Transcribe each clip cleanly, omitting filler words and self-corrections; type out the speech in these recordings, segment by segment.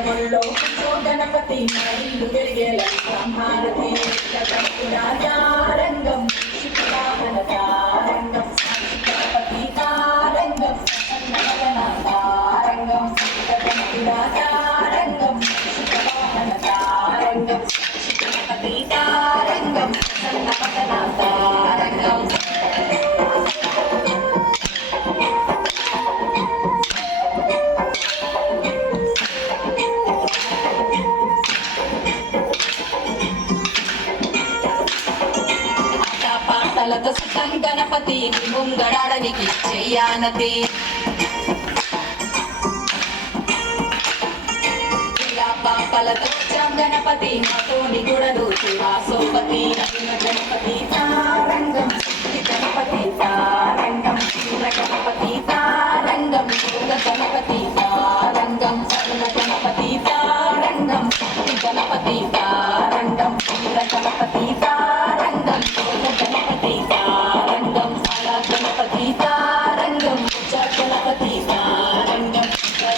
నిత్యముల్లో గణపతి ఇల్లు వెలిగేల బ్రహ్మారతి రంగం శివనాథరంగం గణపతి తారంగం రంగం రంగం శివనాథరంగం గణపతి తారంగం రంగం పాటలతో సుతం గణపతి ముంగడాడనికి చెయ్యానతి ఇలా పాపలతో గణపతి మాతోని గుడలు శివాసోపతి గణపతి తారంగం గణపతి తారంగం గణపతి తారంగం గణపతి తారంగం గణపతి తారంగం గణపతి తారంగం గణపతి తారంగం గణపతి తారంగం గణపతి తారంగం గణపతి తారంగం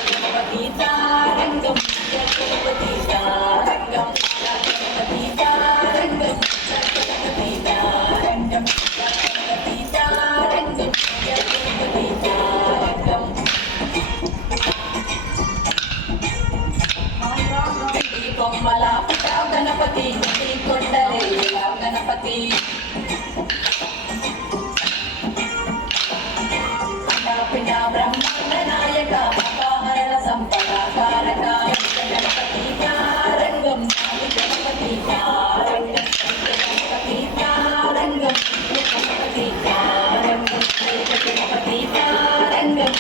గణపతి తారంగం గణపతి తారంగం గణపతి తారంగం గణపతి తారంగం గణపతి తారంగం గణపతి తారంగం బొమ్మల గణపతి కొండలే గణపతి బ్రహ్మాండ నాయక అపాహరణ సంపదాకారక గణపతి తారంగం గణపతి తారంగం గణపతి తారంగం గణపతి తారంగం గణపతి తారంగం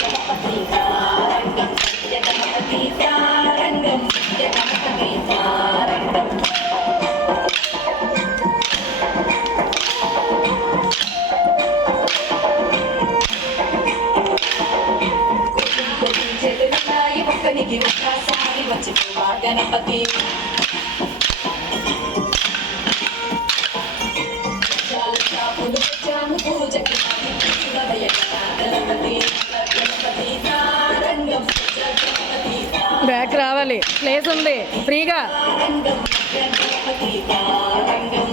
గణపతి తారంగం గణపతి తారంగం గణపతి తారంగం ఒక్కనికి ఒక్కసారి వచ్చిపోవా గణపతి పూజకి గణపతి గణపతి తారంగం గణపతి బ్యాక్ రావాలి, ప్లేస్ ఉంది ఫ్రీగా. గణపతి తారంగం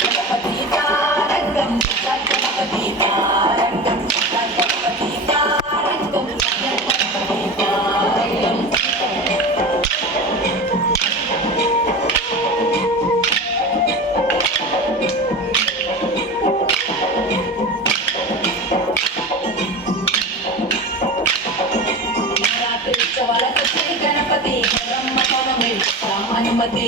గణపతి తారంగం గణపతి తారంగం గణపతి తారంగం గణపతి తారంగం గణపతి హనుమతి